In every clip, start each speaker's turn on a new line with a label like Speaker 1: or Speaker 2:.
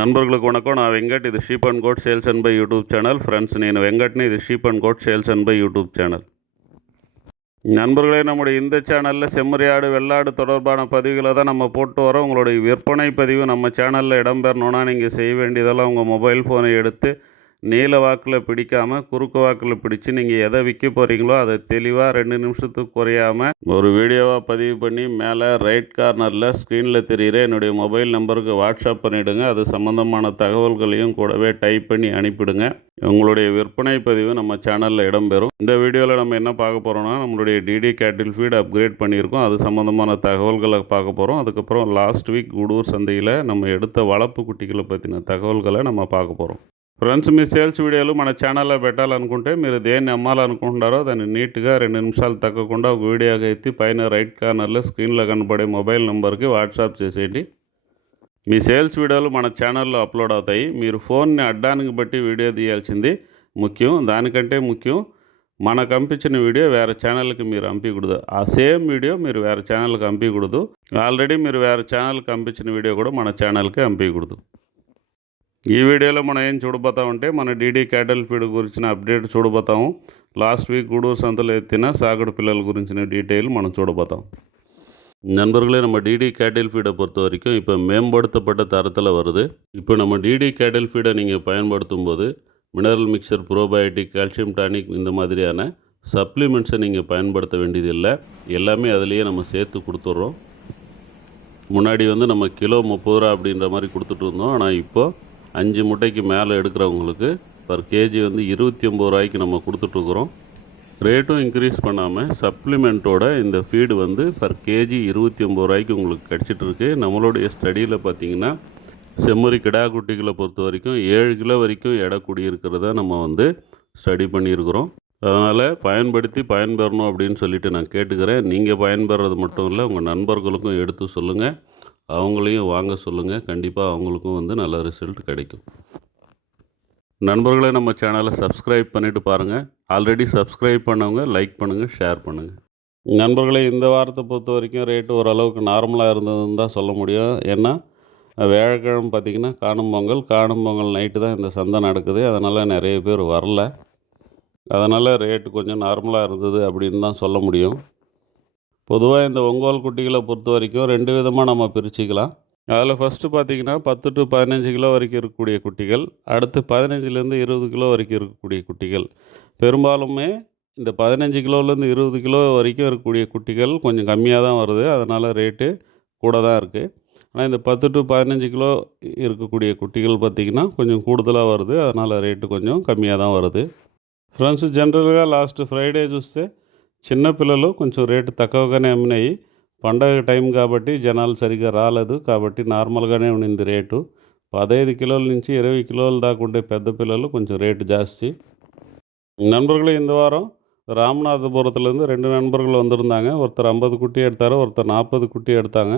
Speaker 1: நண்பர்களுக்கு வணக்கம். நான் వెంకట్ ఇది sheep and goat sales and buy YouTube channel friends నేను வெங்கட்னு இது sheep and goat sales and buy YouTube channel. நண்பர்களே நம்முடைய இந்த சேனலில் செம்மறியாடு வெள்ளாடு தொடர்பான பதிவுகளை தான் நம்ம போட்டு வரோம். உங்களுடைய விற்பனை பதிவு நம்ம சேனலில் இடம்பெறணுன்னா நீங்கள் செய்ய வேண்டியதெல்லாம் உங்கள் மொபைல் ஃபோனை எடுத்து நீல வாக்கில் பிடிக்காமல் குறுக்கு வாக்கில் பிடிச்சி நீங்கள் எதை விற்க போகிறீங்களோ அதை தெளிவாக ரெண்டு நிமிஷத்துக்கு குறையாமல் ஒரு வீடியோவாக பதிவு பண்ணி மேலே ரைட் கார்னரில் ஸ்க்ரீனில் தெரிகிற என்னுடைய மொபைல் நம்பருக்கு வாட்ஸ்அப் பண்ணிவிடுங்க அது சம்மந்தமான தகவல்களையும் கூடவே டைப் பண்ணி அனுப்பிவிடுங்க உங்களுடைய விற்பனை பதிவு நம்ம சேனலில் இடம்பெறும். இந்த வீடியோவில் நம்ம என்ன பார்க்க போகிறோம்னா நம்மளுடைய டிடி கேட்டில் ஃபீட் அப்கிரேட் பண்ணியிருக்கோம். அது சம்மந்தமான தகவல்களை பார்க்க போகிறோம் அதுக்கப்புறம் லாஸ்ட் வீக் குடூர் சந்தையில் நம்ம எடுத்த வளர்ப்பு குட்டிகளை பற்றின தகவல்களை நம்ம பார்க்க போகிறோம் ఫ్రెండ్స్ మీ సేల్స్ వీడియోలు మన ఛానల్లో పెట్టాలనుకుంటే మీరు దేన్ని అమ్మాలనుకుంటున్నారో దాన్ని నీట్గా రెండు నిమిషాలు తగ్గకుండా ఒక వీడియోగా ఎత్తి పైన రైట్ కార్నర్లో స్క్రీన్లో కనబడే మొబైల్ నెంబర్కి వాట్సాప్ చేసేయండి. మీ సేల్స్ వీడియోలు మన ఛానల్లో అప్లోడ్ అవుతాయి. మీరు ఫోన్ని అడ్డానికి బట్టి వీడియో తీయాల్సింది ముఖ్యం. దానికంటే ముఖ్యం మనకు పంపించిన వీడియో వేరే ఛానల్కి మీరు పంపించకూడదు ఆ సేమ్ వీడియో మీరు వేరే ఛానల్కి పంపించకూడదు ఆల్రెడీ మీరు వేరే ఛానల్కి పంపించిన వీడియో కూడా మన ఛానల్కి పంపించకూడదు ఈ వీడియోలో మనం ఏం చూడబోతామంటే మన డీడీ క్యాటల్ ఫీడ్ గురించిన అప్డేట్ చూడబోతాము లాస్ట్ వీక్ గూడూరు సంతలో ఎత్తిన సాగుడు పిల్లల గురించిన డీటెయిల్ మనం చూడబోతాం நண்பர்களே நம்ம டிடி கேட்டில் ஃபீடை பொறுத்த வரைக்கும் இப்போ மேம்படுத்தப்பட்ட தரத்தில் வருது இப்போ நம்ம டிடி கேட்டில் ஃபீடை நீங்கள் பயன்படுத்தும் போது mineral mixture probiotic calcium tonic இந்த மாதிரியான சப்ளிமெண்ட்ஸை நீங்கள் பயன்படுத்த வேண்டியதில்லை எல்லாமே அதுலேயே நம்ம சேர்த்து கொடுத்துட்றோம் முன்னாடி வந்து நம்ம கிலோ முப்பது ரூபா அப்படின்ற மாதிரி கொடுத்துட்டு இருந்தோம் ஆனால் இப்போது அஞ்சு முட்டைக்கு மேலே எடுக்கிறவங்களுக்கு பர் கேஜி வந்து இருபத்தி ஒம்பது ரூபாய்க்கு நம்ம கொடுத்துட்ருக்குறோம் ரேட்டும் இன்க்ரீஸ் பண்ணாமல் சப்ளிமெண்ட்டோட இந்த ஃபீடு வந்து பர் கேஜி இருபத்தி ஒம்பது ரூபாய்க்கு உங்களுக்கு கிடச்சிட்ருக்கு நம்மளுடைய ஸ்டடியில் பார்த்தீங்கன்னா செம்மறி கிடா குட்டிகளை பொறுத்த வரைக்கும் ஏழு கிலோ வரைக்கும் எடை கூடியிருக்கிறத நம்ம வந்து ஸ்டடி பண்ணியிருக்கிறோம். அதனால் பயன்படுத்தி பயன்பெறணும் அப்படின்னு சொல்லிட்டு நான் கேட்டுக்கிறேன். நீங்கள் பயன்பெறது மட்டும் இல்லை உங்கள் நண்பர்களுக்கும் எடுத்து சொல்லுங்கள் அவங்களையும் வாங்க சொல்லுங்கள் கண்டிப்பாக அவங்களுக்கும் வந்து நல்ல ரிசல்ட் கிடைக்கும். நண்பர்களே நம்ம சேனலை சப்ஸ்கிரைப் பண்ணிவிட்டு பாருங்கள் ஆல்ரெடி சப்ஸ்கிரைப் பண்ணவங்க லைக் பண்ணுங்கள் ஷேர் பண்ணுங்கள் நண்பர்களே இந்த வாரத்தை பொறுத்த வரைக்கும் ரேட்டு ஓரளவுக்கு நார்மலாக இருந்ததுன்னு தான் சொல்ல முடியும். ஏன்னா வியாழக்கிழமை பார்த்திங்கன்னா காணும் பொங்கல் காணும் பொங்கல் நைட்டு தான் இந்த சந்தை நடக்குது. அதனால் நிறைய பேர் வரல. அதனால் ரேட்டு கொஞ்சம் நார்மலாக இருந்தது அப்படின்னு தான் சொல்ல முடியும். பொதுவாக இந்த ஒங்கோல் குட்டிகளை பொறுத்த வரைக்கும் ரெண்டு விதமாக நம்ம பிரிச்சுக்கலாம். அதில் ஃபஸ்ட்டு பார்த்திங்கன்னா பத்து டு பதினஞ்சு கிலோ வரைக்கும் இருக்கக்கூடிய குட்டிகள் அடுத்து பதினஞ்சுலேருந்து இருபது கிலோ வரைக்கும் இருக்கக்கூடிய குட்டிகள். பெரும்பாலுமே இந்த பதினஞ்சு கிலோலேருந்து இருபது கிலோ வரைக்கும் இருக்கக்கூடிய குட்டிகள் கொஞ்சம் கம்மியாக தான் வருது. அதனால் ரேட்டு கூட தான் இருக்குது ஆனால் இந்த பத்து டு பதினஞ்சு கிலோ இருக்கக்கூடிய குட்டிகள் பார்த்திங்கன்னா கொஞ்சம் கூடுதலாக வருது. அதனால் ரேட்டு கொஞ்சம் கம்மியாக தான் வருது. ஃப்ரெண்ட்ஸ் ஜென்ரலாக லாஸ்ட்டு ஃப்ரைடே చూస్తే చిన్నపిల్లలు కొంచెం రేటు తక్కువగానే అమ్మినాయి పండగ టైం కాబట్టి జనాలు సరిగ్గా రాలేదు కాబట్టి నార్మల్గానే ఉండింది రేటు పదహైదు కిలోల నుంచి ఇరవై కిలోల దాకా ఉండే పెద్ద పిల్లలు కొంచెం రేటు జాస్తి நண்பர்களே இந்த வாரம் ராமநாதபுரத்துலேருந்து ரெண்டு நண்பர்கள் வந்திருந்தாங்க ஒருத்தர் ஐம்பது குட்டி எடுத்தார் ஒருத்தர் நாற்பது குட்டி எடுத்தாங்க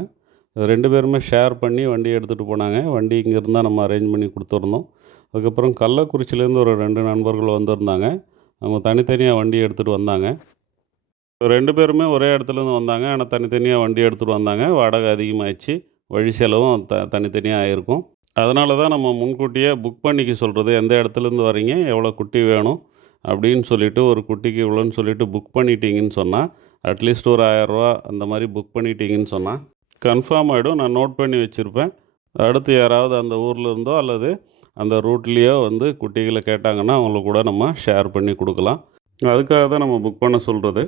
Speaker 1: ரெண்டு பேருமே ஷேர் பண்ணி வண்டி எடுத்துகிட்டு போனாங்க வண்டி இங்கேருந்து தான் நம்ம அரேஞ்ச் பண்ணி கொடுத்துருந்தோம் அதுக்கப்புறம் கள்ளக்குறிச்சிலேருந்து ஒரு ரெண்டு நண்பர்கள் வந்திருந்தாங்க அவங்க தனித்தனியாக வண்டி எடுத்துகிட்டு வந்தாங்க ரெண்டு பேருமே ஒரே இடத்துலேருந்து வந்தாங்க. ஆனால் தனித்தனியாக வண்டி எடுத்துகிட்டு வந்தாங்க. வாடகை அதிகமாகிடுச்சு வழி செலவும் த தனித்தனியாக ஆயிருக்கும். அதனால தான் நம்ம முன்கூட்டியே புக் பண்ணிக்க சொல்கிறது எந்த இடத்துலேருந்து வரீங்க எவ்வளோ குட்டி வேணும்? அப்படின்னு சொல்லிட்டு ஒரு குட்டிக்கு இவ்வளோன்னு சொல்லிவிட்டு புக் பண்ணிட்டீங்கன்னு சொன்னால் அட்லீஸ்ட் ஒரு ஆயரூவா அந்த மாதிரி புக் பண்ணிட்டீங்கன்னு சொன்னால் கன்ஃபார்ம் ஆகிடும் நான் நோட் பண்ணி வச்சுருப்பேன். அடுத்து யாராவது அந்த ஊரில் இருந்தோ அல்லது அந்த ரூட்லேயோ வந்து குட்டிகளை கேட்டாங்கன்னா அவங்களுக்கு கூட நம்ம ஷேர் பண்ணி கொடுக்கலாம். அதுக்காக தான் நம்ம புக் பண்ண சொல்கிறது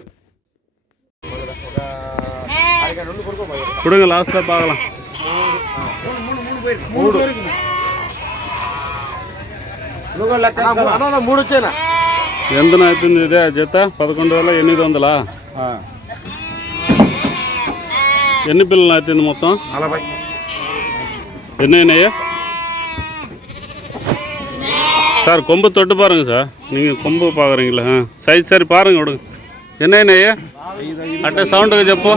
Speaker 1: கொடுங்க லாஸ்ட்டில் பார்க்கலாம்
Speaker 2: మూడు వచ్చానా
Speaker 1: ఎంత అవుతుంది ఇదే జత పదకొండు వేల ఎనిమిది వందలా ఎన్ని పిల్లలు అవుతుంది మొత్తం
Speaker 2: నలభై
Speaker 1: என்ன అయినాయా சார் கொம்பு தொட்டு பாருங்க சார் நீங்கள் கொம்பு பார்க்குறீங்களா ஆ சைஸ் சரி பாருங்க விடுங்க என்ன అయినాయా అంటే సౌండ్గా చెప్పు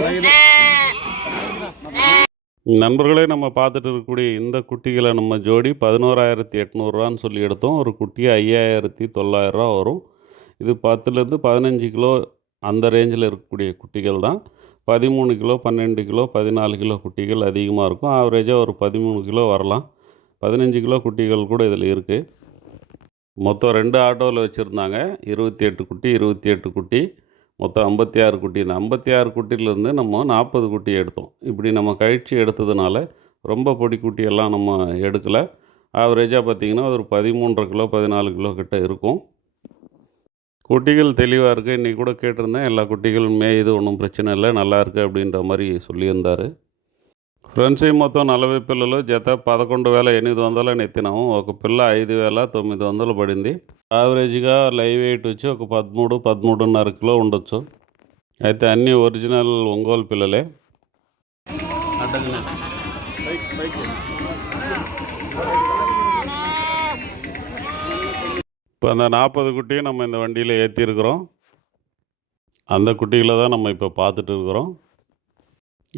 Speaker 1: நண்பர்களே நம்ம பார்த்துட்டு இருக்கக்கூடிய இந்த குட்டிகளை நம்ம ஜோடி பதினோராயிரத்தி எட்நூறுரூவான்னு சொல்லி எடுத்தோம். ஒரு குட்டி ஐயாயிரத்தி தொள்ளாயிரரூவா வரும். இது பத்துலேருந்து பதினஞ்சு கிலோ அந்த ரேஞ்சில் இருக்கக்கூடிய குட்டிகள் தான். பதிமூணு கிலோ பன்னெண்டு கிலோ பதினாலு கிலோ குட்டிகள் அதிகமாக இருக்கும். ஆவரேஜாக ஒரு பதிமூணு கிலோ வரலாம். பதினஞ்சு கிலோ குட்டிகள் கூட இதில் இருக்குது மொத்தம் ரெண்டு ஆட்டோவில் வச்சுருந்தாங்க. இருபத்தி எட்டு குட்டி இருபத்தி எட்டு குட்டி. மொத்தம் ஐம்பத்தி ஆறு குட்டி. இந்த ஐம்பத்தி ஆறு குட்டியிலேருந்து நம்ம நாற்பது குட்டி எடுத்தோம். இப்படி நம்ம கழிச்சு எடுத்ததுனால ரொம்ப பொடி குட்டியெல்லாம் நம்ம எடுக்கலை. ஆவரேஜாக பார்த்திங்கன்னா ஒரு பதிமூன்றரை கிலோ பதினாலு கிலோ கிட்டே இருக்கும். குட்டிகள் தெளிவாக இருக்குது இன்றைக்கி கூட கேட்டிருந்தேன் எல்லா குட்டிகளுமே இது ஒன்றும் பிரச்சனை இல்லை நல்லா இருக்குது அப்படின்ற மாதிரி சொல்லியிருந்தார். ఫ్రెండ్స్ ఈ మొత్తం నలభై పిల్లలు జత పదకొండు వేల ఎనిమిది వందలు అని ఎత్తినాము ఒక పిల్ల ఐదు వేల తొమ్మిది వందలు పడింది యావరేజ్గా లైవ్ వెయిట్ వచ్చి ఒక పదమూడు పదమూడున్నర కిలో ఉండొచ్చు అయితే అన్నీ ఒరిజినల్ ఒంగోలు పిల్లలే இப்போ அந்த நாற்பது குட்டியும் நம்ம இந்த வண்டியில் ஏற்றிருக்கிறோம் அந்த குட்டிகளை தான் நம்ம இப்போ பார்த்துட்டு இருக்கிறோம்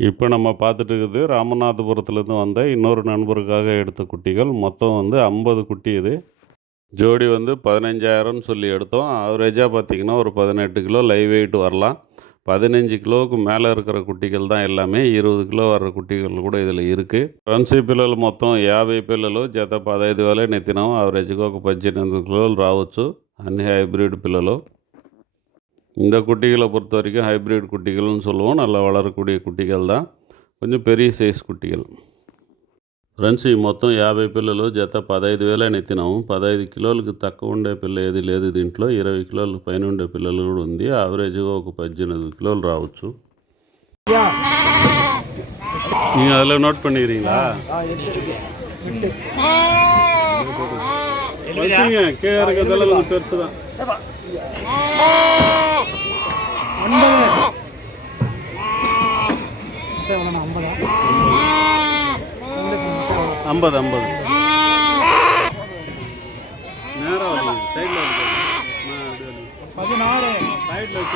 Speaker 1: இப்போ நம்ம பார்த்துட்டு ராமநாதபுரத்துலேருந்து வந்த இன்னொரு நண்பருக்காக எடுத்த குட்டிகள். மொத்தம் வந்து ஐம்பது குட்டி இது. ஜோடி வந்து பதினஞ்சாயிரம்னு சொல்லி எடுத்தோம். ஆவரேஜாக பார்த்திங்கன்னா ஒரு பதினெட்டு கிலோ லைவ் வெயிட் வரலாம். பதினஞ்சு கிலோவுக்கு மேலே இருக்கிற குட்டிகள் தான் எல்லாமே. இருபது கிலோ வர்ற குட்டிகள் கூட இதில் இருக்குது ఫ్రెండ్స్ பிள்ளைகள் மொத்தம் యాభై పిల్లలు జత పదహైదు వేల నెత్తినాము ఆవరేజ్గా ఒక పద్దెనిమిది கிலோ రావచ్చు అన్ని ஹைப்ரிட் పిల్లలు இந்த குட்டிகளை பொறுத்த வரைக்கும் ஹைப்ரிட் குட்டிகள்னு சொல்லுவோம் நல்லா வளரக்கூடிய குட்டிகள் தான் కొంచెం పెరిగి సైజ్ కుట్టిగలు ఫ్రెండ్స్ ఈ మొత్తం యాభై పిల్లలు జత పదహైదు వేలు అని ఎత్తినాము పదహైదు కిలోలకు తక్కువ ఉండే పిల్ల ఏది లేదు దీంట్లో ఇరవై కిలోలు పైన ఉండే పిల్లలు కూడా ఉంది యావరేజ్గా ఒక పద్దెనిమిది కిలోలు రావచ్చు நீங்கள் அதில் நோட் பண்ணிக்கிறீங்களா வச்சுங்க கீழே இருக்கிறதெல்லாம் கொஞ்சம் பெருசு தான் ஐம்பது. ஐம்பது நேரம் சைடில்
Speaker 2: பதினாறு
Speaker 1: சைடில்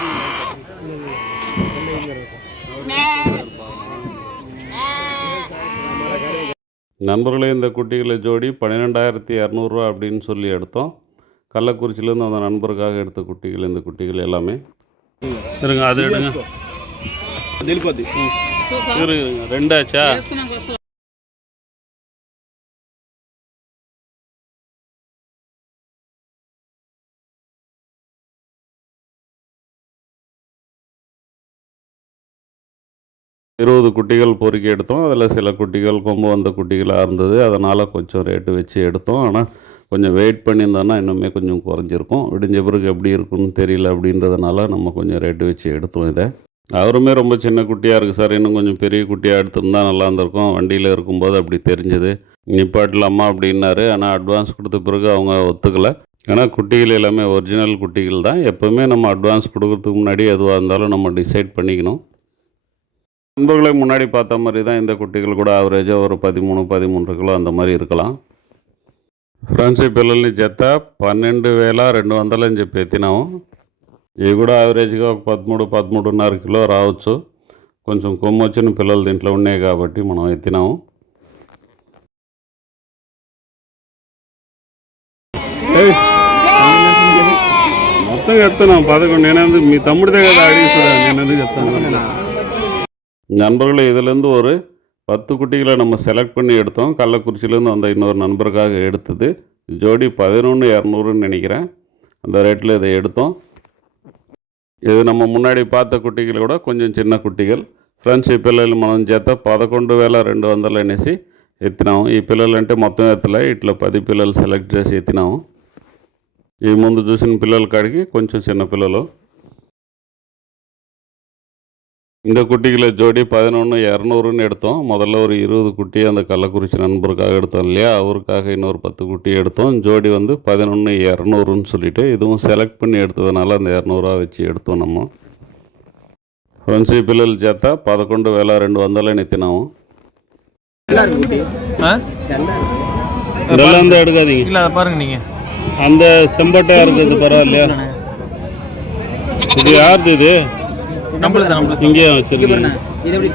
Speaker 1: நண்பர்களே இந்த குட்டிகளை ஜோடி பன்னிரெண்டாயிரத்தி இரநூறுவா அப்படின்னு சொல்லி எடுத்தோம். கள்ளக்குறிச்சியிலேருந்து அந்த நண்பருக்காக எடுத்த குட்டிகள் இந்த குட்டிகள் எல்லாமே. இருங்க அது எடுங்க
Speaker 2: వెళ్ళిపోద్ది
Speaker 1: இருங்க இருங்க. ரெண்டாச்சா இருபது குட்டிகள் பொறுக்கி எடுத்தோம் அதில் சில குட்டிகள் கொம்பு வந்த குட்டிகளாக இருந்தது அதனால் கொஞ்சம் ரேட்டு வச்சு எடுத்தோம் ஆனால் கொஞ்சம் வெயிட் பண்ணியிருந்தோன்னா இன்னுமே கொஞ்சம் குறைஞ்சிருக்கும். விடிஞ்ச பிறகு எப்படி இருக்குன்னு தெரியல அப்படின்றதுனால நம்ம கொஞ்சம் ரேட்டு வச்சு எடுத்தோம் இதை. அவருமே ரொம்ப சின்ன குட்டியாக இருக்குது சார். இன்னும் கொஞ்சம் பெரிய குட்டியாக எடுத்திருந்தா நல்லா இருந்திருக்கும். வண்டியில் இருக்கும்போது அப்படி தெரிஞ்சது. நிப்பாட்டலாமா அப்படின்னாரு. ஆனால் அட்வான்ஸ் கொடுத்த பிறகு அவங்க ஒத்துக்கலை. ஏன்னா குட்டிகள் எல்லாமே ஒரிஜினல் குட்டிகள் தான். எப்போவுமே நம்ம அட்வான்ஸ் கொடுக்குறதுக்கு முன்னாடி எதுவாக இருந்தாலும் நம்ம டிசைட் பண்ணிக்கணும். நண்பர்களை முன்னாடி பார்த்த மாதிரி தான் இந்த குட்டிகள் கூட ஆவரேஜாக ஒரு பதிமூணு பதிமூன்று கிலோ அந்த மாதிரி இருக்கலாம். ఫ్రెండ్స్ ఈ పిల్లల్ని జత పన్నెండు వేల రెండు వందలు అని చెప్పి ఎత్తినాము ఇవి కూడా యావరేజ్గా ఒక పదమూడు పదమూడున్నర కిలో రావచ్చు కొంచెం కొమ్ము వచ్చిన పిల్లలు దీంట్లో ఉన్నాయి కాబట్టి మనం ఎత్తినాము ఏయ్, మొత్తం చెప్తున్నాం పదకొండు నేను మీ తమ్ముడిదే కదా అడిగి నేను ఎందుకు చెప్తాను நண்பர்களே இதுலேருந்து ஒரு பத்து குட்டிகளை நம்ம செலக்ட் பண்ணி எடுத்தோம் கள்ளக்குறிச்சியிலேருந்து அந்த இன்னொரு நண்பருக்காக எடுத்தது ஜோடி பதினொன்று இரநூறுன்னு நினைக்கிறேன் அந்த ரேட்டில் இதை எடுத்தோம் ఇది நம்ம మున్నాడి పాత కుట్టికలు కూడా కొంచెం చిన్న కుట్టికలు ఫ్రెండ్స్ ఈ పిల్లలు మనం చేత పదకొండు వేల రెండు వందలు అనేసి ఎత్తినాము ఈ పిల్లలు అంటే మొత్తం ఎత్తలే ఇట్లా పది పిల్లలు సెలెక్ట్ చేసి ఎత్తినాము ఈ ముందు చూసిన పిల్లల కాడికి కొంచెం చిన్న పిల్లలు இந்த குட்டிகளை ஜோடி பதினொன்று இரநூறுன்னு எடுத்தோம் முதல்ல ஒரு இருபது குட்டி அந்த கள்ளக்குறிச்சி நண்பருக்காக எடுத்தோம் இல்லையா அவருக்காக இன்னொரு பத்து குட்டி எடுத்தோம் ஜோடி வந்து பதினொன்று இரநூறுன்னு சொல்லிட்டு இதுவும் செலக்ட் பண்ணி எடுத்ததுனால அந்த இரநூறுவா வச்சு எடுத்தோம் நம்ம ఫ్రెండ్స్ ఈ పిల్లల చేత పదకొండు వేల రెండు వందలని ఎత్తినాము இதெல்லாம் வந்து எடுக்காதீங்க
Speaker 2: இல்ல அதை பாருங்க நீங்க
Speaker 1: அந்த செம்பட்டா இருக்குது பரவாயில்லையா இது யாருது இது இங்கேயே வச்சிருக்கீங்க?
Speaker 3: இது எப்படி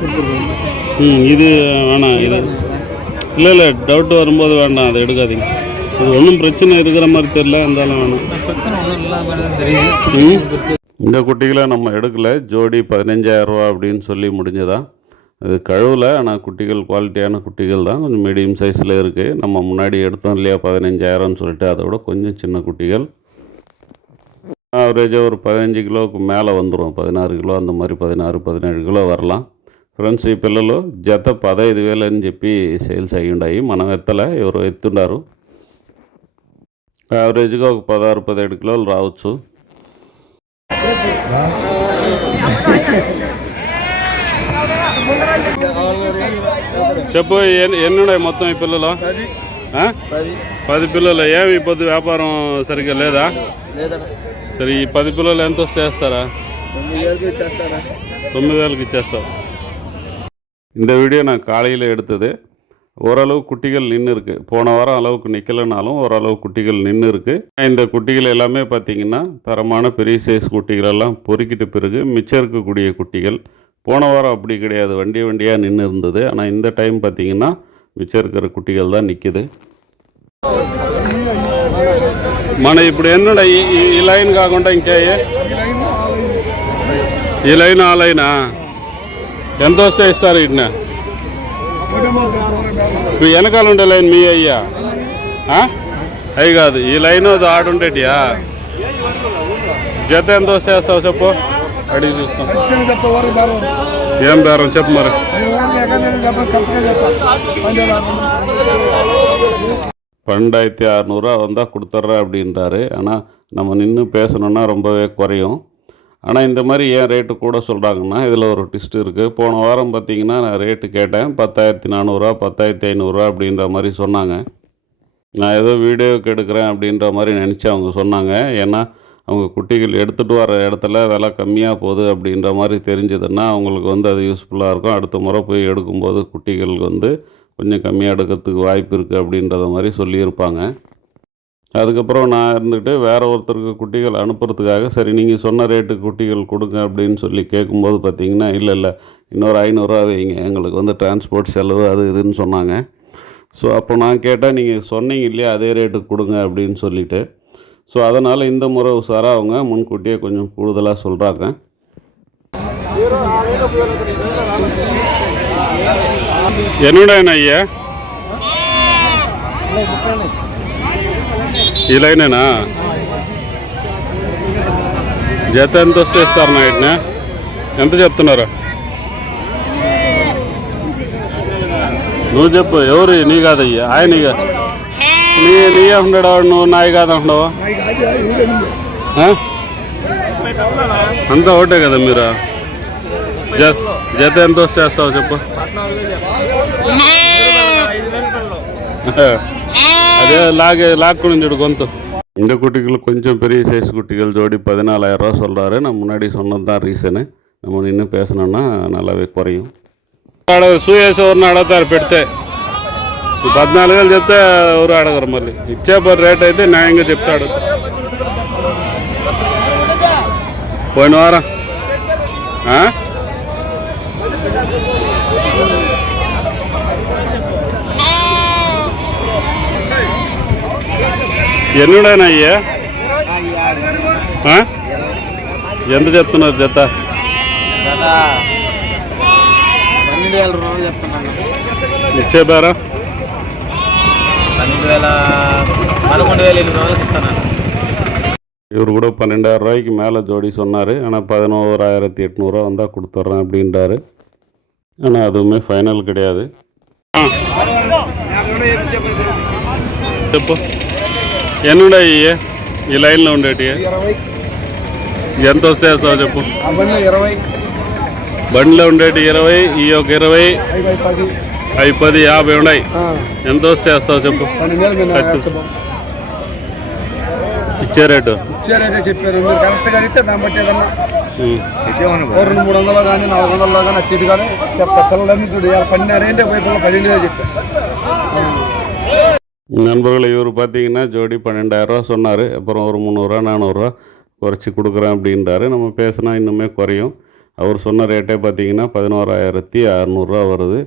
Speaker 1: ம் இது வேணாம் இது. இல்லை இல்லை டவுட் வரும்போது வேண்டாம் அதை எடுக்காதீங்க. இது ஒன்றும் பிரச்சனை இருக்கிற மாதிரி தெரியல இருந்தாலும் வேணாம். இந்த குட்டிகளை நம்ம எடுக்கல. ஜோடி பதினஞ்சாயிரம் ரூபா அப்படின்னு சொல்லி முடிஞ்சதா? அது கழுவில் ஆனால் குட்டிகள் குவாலிட்டியான குட்டிகள் தான். கொஞ்சம் மீடியம் சைஸில் இருக்குது நம்ம முன்னாடி எடுத்தோம் இல்லையா பதினஞ்சாயிரம்னு சொல்லிட்டு அதை விட கொஞ்சம் சின்ன குட்டிகள். ஆவரேஜாக ஒரு பதினஞ்சு கிலோவுக்கு மேலே வந்துடும் பதினாறு கிலோ அந்த மாதிரி பதினாறு పదిహేడు కిలో వరలాం. ఫ్రెండ్స్ ఈ పిల్లలు జత పదహైదు వేలు అని చెప్పి సేల్స్ అయ్యి ఉన్నాయి మనం ఎత్తలే ఎవరో ఎత్తున్నారు యావరేజ్గా ఒక పదహారు పదిహేడు కిలోలు రావచ్చు. చెప్పు ఎన్ని ఉన్నాయి మొత్తం ఈ పిల్లలు?
Speaker 2: పది
Speaker 1: ఆ?
Speaker 2: పది
Speaker 1: పది పిల్లలు ఏమి ఈ పొద్దు వ్యాపారం సరిగ్గా లేదా
Speaker 2: లేదన్నా
Speaker 1: సరే ఈ పది పిల్లలు ఎంత వస్తే చేస్తారా
Speaker 2: తొమ్మిది వేలకి ఇచ్చేస్తానా
Speaker 1: தொண்ணூறு வேலுக்கு இச்சேசம் இந்த வீடியோ நான் காலையில் எடுத்தது ஓரளவு குட்டிகள் நின்று இருக்குது போன வாரம் அளவுக்கு நிற்கலைனாலும் ஓரளவு குட்டிகள் நின்று இருக்குது இந்த குட்டிகள் எல்லாமே பார்த்திங்கன்னா தரமான பெரிய சைஸ் குட்டிகள் எல்லாம் பொறுக்கிட்ட பிறகு மிச்சம் இருக்கக்கூடிய குட்டிகள் போன வாரம் அப்படி கிடையாது வண்டி வண்டியாக நின்று இருந்தது ஆனால் இந்த டைம் பார்த்திங்கன்னா மிச்சம் இருக்கிற குட்டிகள் தான் நிற்கிது మన ఇప్పుడు ఎన్నుండ ఈ ఈ- ఈ లైన్ కాకుండా ఇంకా ఏ- ఈ లైన్ ఆ లైనా ఎంత వస్తే ఇస్తారు ఇట్న ఇప్పుడు వెనకాల ఉండే లైన్ మీ అయ్యా ఆ? అవి కాదు ఈ లైన్ అది ఆడుండేటియా జత ఎంత వస్తే వేస్తావు చెప్పు అడిగి చూస్తాం ఏం బేరం చెప్పు మరి பன்னெண்டாயிரத்தி அறநூறுவா வந்தால் கொடுத்துட்றேன் அப்படின்றாரு ஆனால் நம்ம நின்று பேசணுன்னா ரொம்பவே குறையும் ஆனால் இந்த மாதிரி ஏன் ரேட்டு கூட சொல்கிறாங்கன்னா இதில் ஒரு ட்விஸ்ட் இருக்குது போன வாரம் பார்த்தீங்கன்னா நான் ரேட்டு கேட்டேன் பத்தாயிரத்தி நானூறுரூவா பத்தாயிரத்தி ஐநூறுரூவா அப்படின்ற மாதிரி சொன்னாங்க நான் ஏதோ வீடியோவுக்கு எடுக்கிறேன் அப்படின்ற மாதிரி நினச்சி அவங்க சொன்னாங்க ஏன்னா அவங்க குட்டிகள் எடுத்துகிட்டு வர இடத்துல விலை கம்மியாக போகுது அப்படின்ற மாதிரி தெரிஞ்சதுன்னா அவங்களுக்கு வந்து அது யூஸ்ஃபுல்லாக இருக்கும். அடுத்த முறை போய் எடுக்கும்போது குட்டிகளுக்கு வந்து கொஞ்சம் கம்மியாக எடுக்கிறதுக்கு வாய்ப்பு இருக்குது அப்படின்றத மாதிரி சொல்லியிருப்பாங்க. அதுக்கப்புறம் நான் இருந்துக்கிட்டு வேற ஒருத்தருக்கு குட்டிகள் அனுப்புறதுக்காக சரி நீங்கள் சொன்ன ரேட்டுக்கு குட்டிகள் கொடுங்க அப்படின்னு சொல்லி கேட்கும்போது பார்த்தீங்கன்னா இல்லை இல்லை இன்னொரு ஐநூறுரூவா வைங்க எங்களுக்கு வந்து டிரான்ஸ்போர்ட் செலவு அது இதுன்னு சொன்னாங்க. ஸோ அப்போ நான் கேட்டால் நீங்கள் சொன்னீங்க இல்லையா அதே ரேட்டுக்கு கொடுங்க அப்படின்னு சொல்லிவிட்டு ஸோ அதனால் இந்த முறை உஷாராக அவங்க முன்கூட்டியே கொஞ்சம் கூடுதலாக சொல்கிறாங்க என்னோட ஐயா ఈ లైనేనా జత ఎంత వస్తే ఇస్తారు నైట్నే ఎంత చెప్తున్నారు నువ్వు చెప్పు ఎవరు నీ కాదయ్యా ఆయన ఇక నీ నీయే ఉండడు నువ్వు నాయి కాదంటున్నావు ఆ? అంతా ఒకటే కదా మీరు జత జత ఎంత వస్తే వేస్తావు చెప్పు அதே லாக் லாக்குன்னு சொல்லு கொந்து இந்த குட்டிகள் கொஞ்சம் பெரிய சைஸ் குட்டிகள் ஜோடி பதினாலாயிரம் ரூபா சொல்கிறாரு நான் முன்னாடி சொன்னது தான் ரீசனு நம்ம நின்று பேசணுன்னா நல்லாவே குறையும் సూయేసి ఎవరిని అడుగుతారు పెడితే ఈ పద్నాలుగు వేలు చెప్తే ఎవరు అడగరు మళ్ళీ. ఇచ్చే రేట్ అయితే న్యాయంగా చెప్తాడు. పోయిన వారం? ఎన్నుడైనా అయ్యా? ఎంత చెప్తున్నారు జత? ఇచ్చే బేరా
Speaker 2: పన్నెండు వేల పదకొండు వేల ఎనిమిది వందలకి ఇస్తాను
Speaker 1: இவர் கூட பன்னெண்டாயிரம் ரூபாய்க்கு மேலே ஜோடி சொன்னார் ஆனால் பதினோராயிரத்தி எட்நூறுவா வந்தால் கொடுத்துட்றேன் அப்படின்றாரு ஆனால் அதுவுமே ஃபைனல் கிடையாது ஆ. చెప్పు ఎన్నుండే ఈ లైన్లో ఉండేటి
Speaker 3: ఇరవై
Speaker 1: ఎంత వస్తే వేస్తావు చెప్పు
Speaker 3: ఆ బండిలో ఇరవై
Speaker 1: బండిలో ఉండేటి ఇరవై ఈ ఒక ఇరవై
Speaker 3: ఐదు పది
Speaker 1: అవి పది యాభై ఉన్నాయి
Speaker 3: ఆ,
Speaker 1: ఎంత వస్తే వేస్తావు చెప్పు
Speaker 3: పన్నెండు వేలు మీరు
Speaker 1: ఖర్చు.
Speaker 3: వేస్తాం.
Speaker 1: ఇచ్చే రేటు
Speaker 3: ఇచ్చారైతే చెప్పారు మీరు కరెక్ట్గా అడిగితే మేము బట్టి ఏదన్నా
Speaker 1: ఉం.
Speaker 3: ఓ రెండు మూడు వందలు కానీ నాలుగు వందలు కానీ అచ్చేది కానీ చెప్తా పిల్లలన్నీ చూడు ఇవాళ పన్నెండు ఏంటి పోయి పిల్లలు పన్నెండు వేలు చెప్పారు
Speaker 1: நண்பர்கள் இவர் பார்த்தீங்கன்னா ஜோடி பன்னெண்டாயிரரூவா சொன்னார் அப்புறம் ஒரு முந்நூறுரூவா நானூறுரூவா குறைச்சி கொடுக்குறேன் அப்படின்றாரு நம்ம பேசினா இன்னுமே குறையும் அவர் சொன்ன ரேட்டே பார்த்தீங்கன்னா பதினோராயிரத்தி அறநூறுரூவா வருது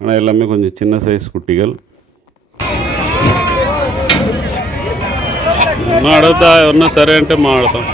Speaker 1: ஆனால் எல்லாமே கொஞ்சம் சின்ன சைஸ் குட்டிகள் இன்னும் అడుగుతా ఎవరన్నా సరే అంటే మాడతాం